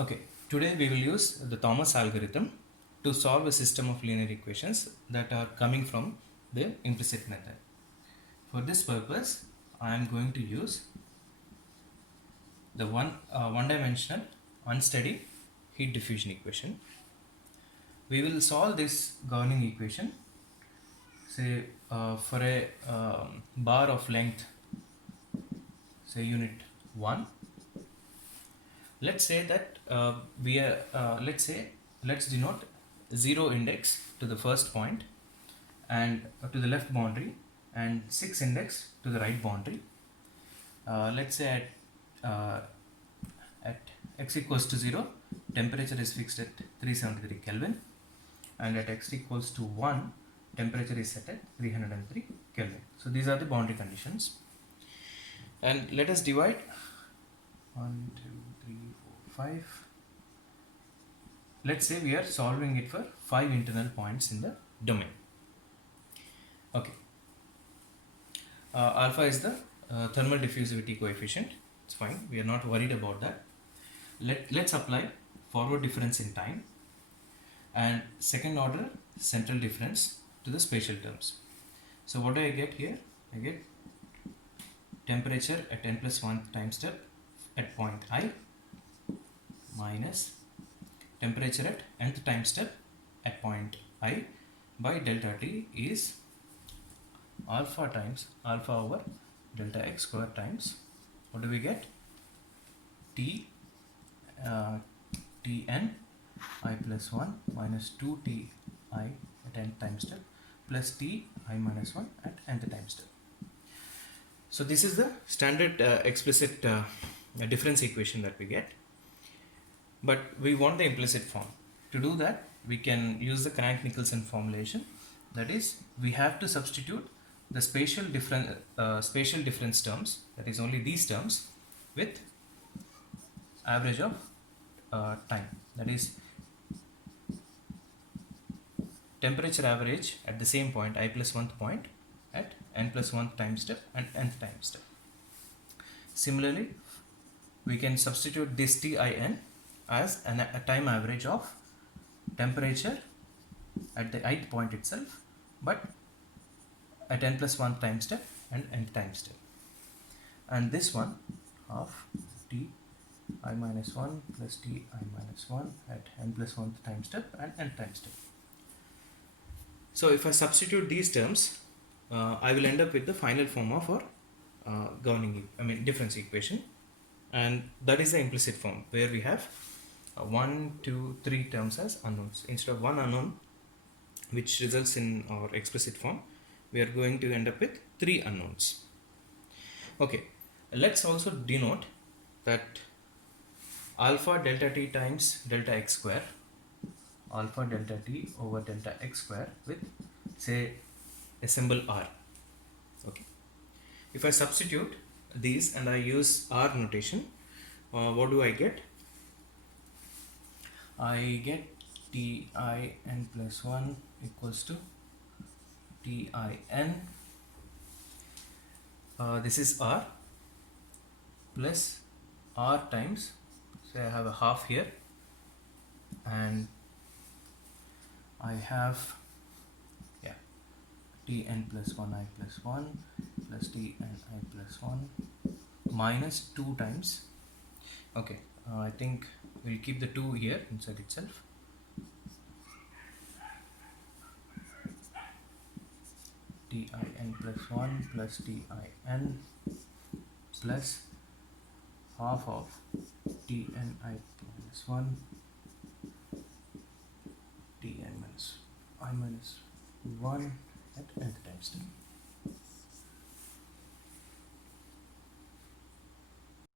Okay, today we will use the Thomas algorithm to solve a system of linear equations that are coming from the implicit method. For this purpose, I am going to use the one-dimensional unsteady heat diffusion equation. We will solve this governing equation, say for a bar of length, say unit 1. Let's say that let's denote 0 index to the first point and to the left boundary and 6 index to the right boundary. Let's say at x equals to 0, temperature is fixed at 373 Kelvin, and at x equals to 1, temperature is set at 303 Kelvin. So these are the boundary conditions. And let us divide 1, 2, 3, 4, 5. Let's say we are solving it for 5 internal points in the domain. Okay. Alpha is the thermal diffusivity coefficient. It's fine. We are not worried about that. Let's apply forward difference in time and second order central difference to the spatial terms. So what do I get here? I get temperature at n plus 1 time step at point I minus temperature at nth time step at point I by delta T is alpha times alpha over delta x square times, what do we get? T Tn I plus 1 minus 2 Ti at nth time step plus Ti minus 1 at nth time step. So this is the standard explicit difference equation that we get, but we want the implicit form. To do that, we can use the Crank-Nicholson formulation. That is, we have to substitute the spatial difference terms, that is only these terms, with average of time, that is temperature average at the same point I plus 1th point at n plus 1th time step and nth time step. Similarly, we can substitute this Tin as a time average of temperature at the ith point itself, but at n plus 1 time step and nth time step. And this one of Ti minus 1 plus Ti minus 1 at n plus 1 time step and nth time step. So if I substitute these terms, I will end up with the final form of our difference equation, and that is the implicit form where we have 1, 2, 3 terms as unknowns. Instead of one unknown, which results in our explicit form, we are going to end up with 3 unknowns. Okay, let's also denote that alpha delta T times delta x square, alpha delta T over delta x square with, say, a symbol R. Okay, if I substitute these and I use R notation, what do I get? I get Tin plus 1 equals to Tin, this is R, plus R times, so I have a half here, and I have Tn plus 1 I plus 1 plus Tn I plus 1 minus 2 times, okay, I think we'll keep the 2 here inside itself, Tin plus 1 plus Tin plus half of Tn I minus 1 Tn minus I minus 1 at nth time step.